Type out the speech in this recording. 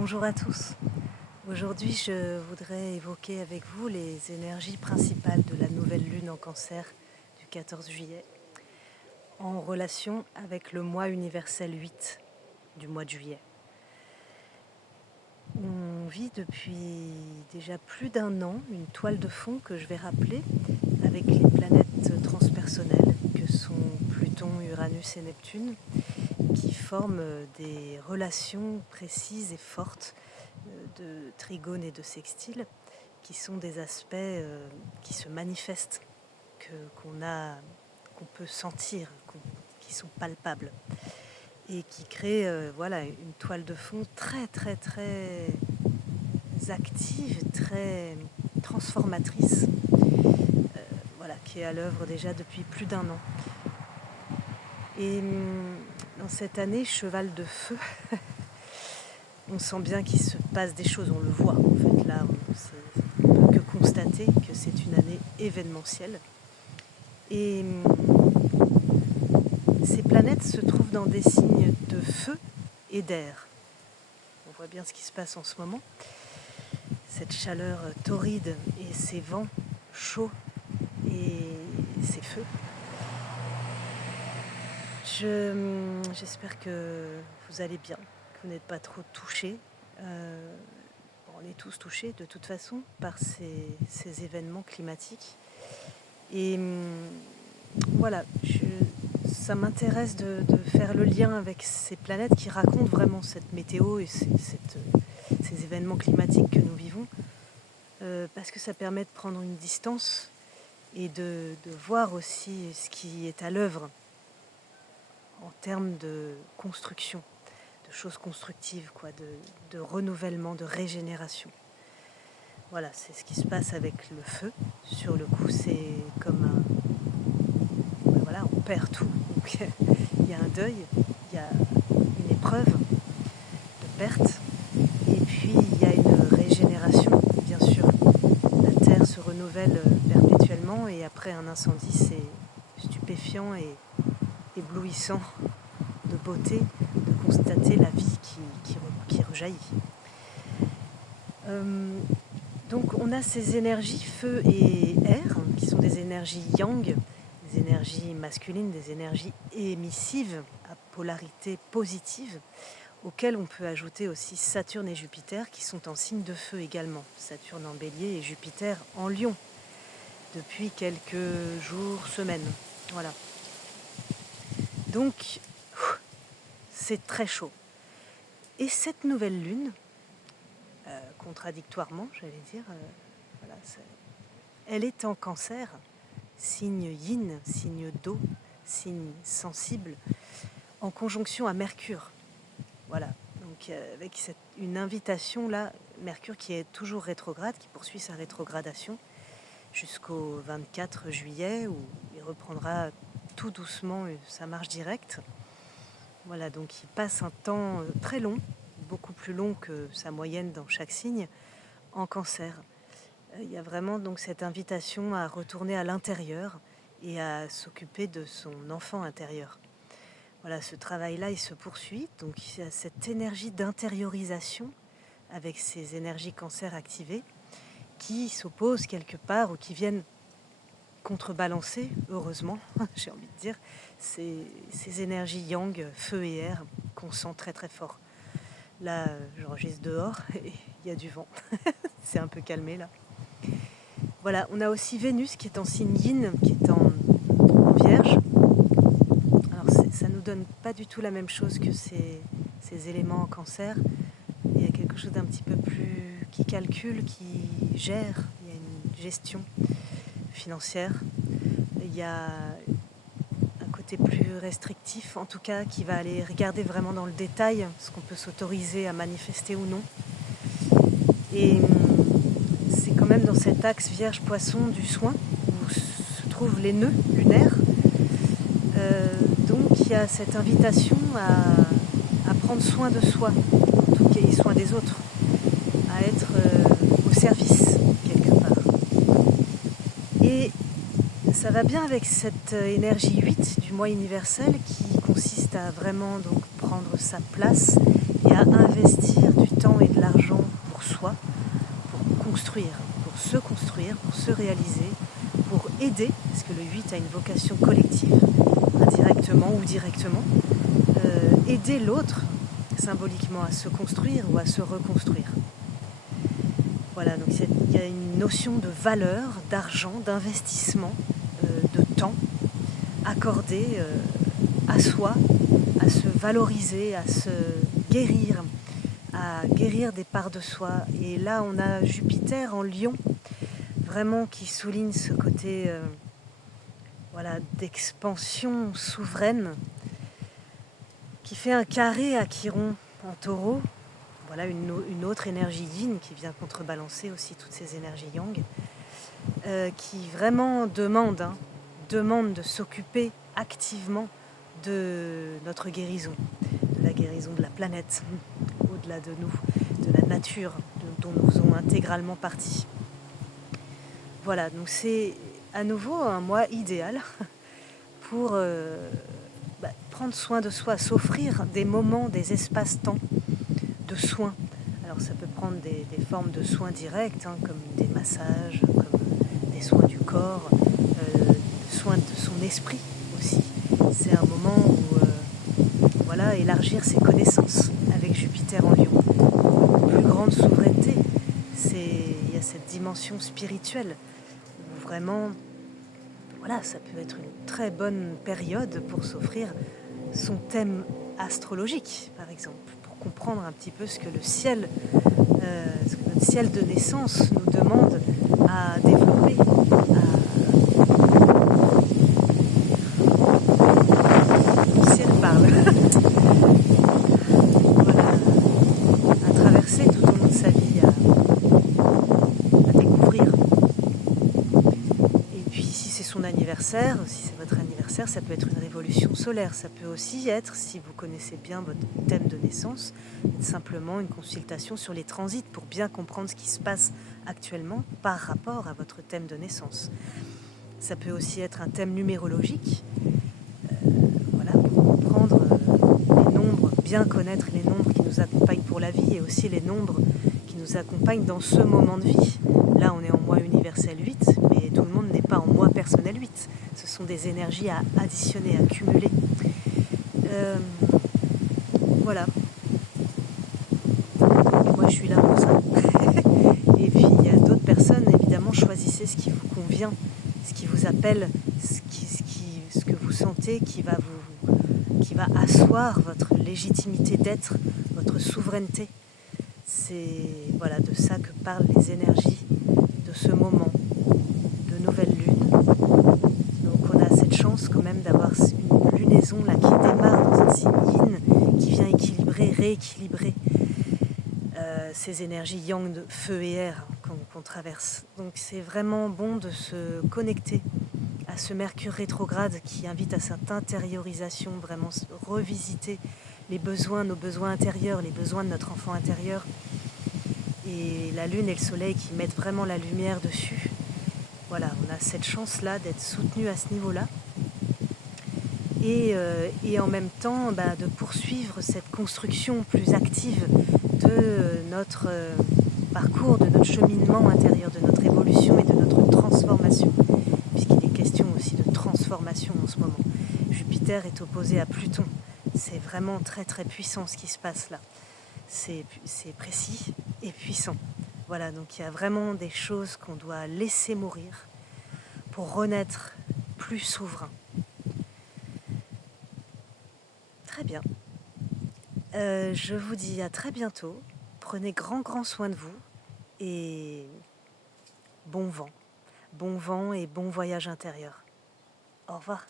Bonjour à tous. Aujourd'hui, je voudrais évoquer avec vous les énergies principales de la nouvelle lune en Cancer du 14 juillet en relation avec le mois universel 8 du mois de juillet. On vit depuis déjà plus d'un an une toile de fond que je vais rappeler avec les planètes transpersonnelles que sont Pluton, Uranus et Neptune qui forment des relations précises et fortes de trigone et de sextile qui sont des aspects qui se manifestent, qu'on peut sentir, qui sont palpables et qui créent une toile de fond très très très active, très transformatrice, qui est à l'œuvre déjà depuis plus d'un an. Et dans cette année cheval de feu, on sent bien qu'il se passe des choses, on le voit en fait là, on ne peut que constater que c'est une année événementielle. Et ces planètes se trouvent dans des signes de feu et d'air. On voit bien ce qui se passe en ce moment. Cette chaleur torride et ces vents chauds et ces feux. J'espère que vous allez bien, que vous n'êtes pas trop touchés. On est tous touchés de toute façon par ces événements climatiques. Et voilà, ça m'intéresse de faire le lien avec ces planètes qui racontent vraiment cette météo et ces événements climatiques que nous vivons, parce que ça permet de prendre une distance et de voir aussi ce qui est à l'œuvre en termes de construction, de choses constructives, de renouvellement, de régénération. Voilà, c'est ce qui se passe avec le feu. Sur le coup, c'est comme on perd tout. Donc, il y a un deuil, il y a une épreuve de perte, et puis il y a une régénération, bien sûr. La terre se renouvelle perpétuellement, et après un incendie, c'est stupéfiant et éblouissant de beauté de constater la vie qui rejaillit. Donc on a ces énergies feu et air qui sont des énergies yang, des énergies masculines, des énergies émissives à polarité positive, auxquelles on peut ajouter aussi Saturne et Jupiter qui sont en signe de feu également. Saturne en Bélier et Jupiter en Lion depuis quelques jours, semaines. Voilà. Donc c'est très chaud. Et cette nouvelle lune, contradictoirement, j'allais dire, elle est en Cancer, signe yin, signe d'eau, signe sensible, en conjonction à Mercure. Voilà, donc avec une invitation là, Mercure qui est toujours rétrograde, qui poursuit sa rétrogradation jusqu'au 24 juillet où il reprendra tout doucement sa marche directe. Voilà, donc il passe un temps très long, beaucoup plus long que sa moyenne dans chaque signe, en Cancer. Il y a vraiment donc cette invitation à retourner à l'intérieur et à s'occuper de son enfant intérieur. Voilà, ce travail-là, il se poursuit. Donc il y a cette énergie d'intériorisation avec ces énergies Cancer activées qui s'opposent quelque part ou qui viennent contrebalancer, heureusement, j'ai envie de dire, ces énergies yang, feu et air qu'on sent très très fort. Là, j'enregistre dehors et il y a du vent. C'est un peu calmé là. Voilà, on a aussi Vénus qui est en signe yin, qui est en Vierge. Alors ça nous donne pas du tout la même chose que ces éléments en Cancer. Il y a quelque chose d'un petit peu plus qui calcule, qui gère. Il y a une gestion financière. Il y a un côté plus restrictif, en tout cas, qui va aller regarder vraiment dans le détail ce qu'on peut s'autoriser à manifester ou non. Et c'est quand même dans cet axe Vierge-Poisson du soin où se trouvent les nœuds lunaires. Donc il y a cette invitation à prendre soin de soi, en tout cas, et soin des autres, à être au service quelque part. Et ça va bien avec cette énergie 8 du mois universel qui consiste à vraiment donc prendre sa place et à investir du temps et de pour se réaliser, pour aider, parce que le 8 a une vocation collective, indirectement ou directement, aider l'autre symboliquement à se construire ou à se reconstruire. Voilà, donc il y a une notion de valeur, d'argent, d'investissement, de temps accordé à soi, à se valoriser, à se guérir, à guérir des parts de soi. Et là, on a Jupiter en Lion, vraiment qui souligne ce côté d'expansion souveraine, qui fait un carré à Chiron en Taureau. Voilà une autre énergie yin qui vient contrebalancer aussi toutes ces énergies yang, qui vraiment demande de s'occuper activement de notre guérison, de la guérison de la planète, au-delà de nous, de la nature dont nous faisons intégralement partie. Voilà, donc c'est à nouveau un mois idéal pour prendre soin de soi, s'offrir des moments, des espaces-temps de soins. Alors ça peut prendre des formes de soins directs, comme des massages, comme des soins du corps, soins de son esprit aussi. C'est un moment où élargir ses connaissances avec Jupiter en Lion. Plus grande souveraineté, il y a cette dimension spirituelle où vraiment, ça peut être une très bonne période pour s'offrir son thème astrologique, par exemple, pour comprendre un petit peu ce que notre ciel de naissance nous demande à développer, le ciel parle, à traverser tout au long de sa vie, à découvrir. Et puis si c'est son anniversaire, si c'est votre anniversaire, ça peut être une révolution solaire. Ça peut aussi être, si vous connaissez bien votre thème de naissance, simplement une consultation sur les transits pour bien comprendre ce qui se passe actuellement par rapport à votre thème de naissance. Ça peut aussi être un thème numérologique, pour comprendre les nombres, bien connaître les nombres qui nous accompagnent pour la vie et aussi les nombres qui nous accompagnent dans ce moment de vie. Là, on est en mois universel 8, mais tout le monde n'est pas en mois personnel 8. Ce sont des énergies à additionner, à cumuler. Voilà. Moi, je suis là pour ça. Et puis, il y a d'autres personnes, évidemment, choisissez ce qui vous convient, ce qui vous appelle, ce que vous sentez qui va asseoir votre légitimité d'être, votre souveraineté. C'est de ça que parlent les énergies de ce moment de nouvelle lune. Donc on a cette chance quand même d'avoir une lunaison là qui démarre dans un signe yin, qui vient équilibrer, rééquilibrer ces énergies yang de feu et air qu'on traverse. Donc c'est vraiment bon de se connecter à ce Mercure rétrograde qui invite à cette intériorisation, vraiment revisiter les besoins, nos besoins intérieurs, les besoins de notre enfant intérieur. Et la Lune et le Soleil qui mettent vraiment la lumière dessus. Voilà, on a cette chance-là d'être soutenu à ce niveau-là. Et en même temps, de poursuivre cette construction plus active de notre parcours, de notre cheminement intérieur, de notre évolution et de notre transformation. Puisqu'il est question aussi de transformation en ce moment. Jupiter est opposé à Pluton. C'est vraiment très très puissant ce qui se passe là. C'est précis et puissant. Voilà, donc il y a vraiment des choses qu'on doit laisser mourir pour renaître plus souverain. Très bien. Je vous dis à très bientôt. Prenez grand soin de vous et bon vent. Bon vent et bon voyage intérieur. Au revoir.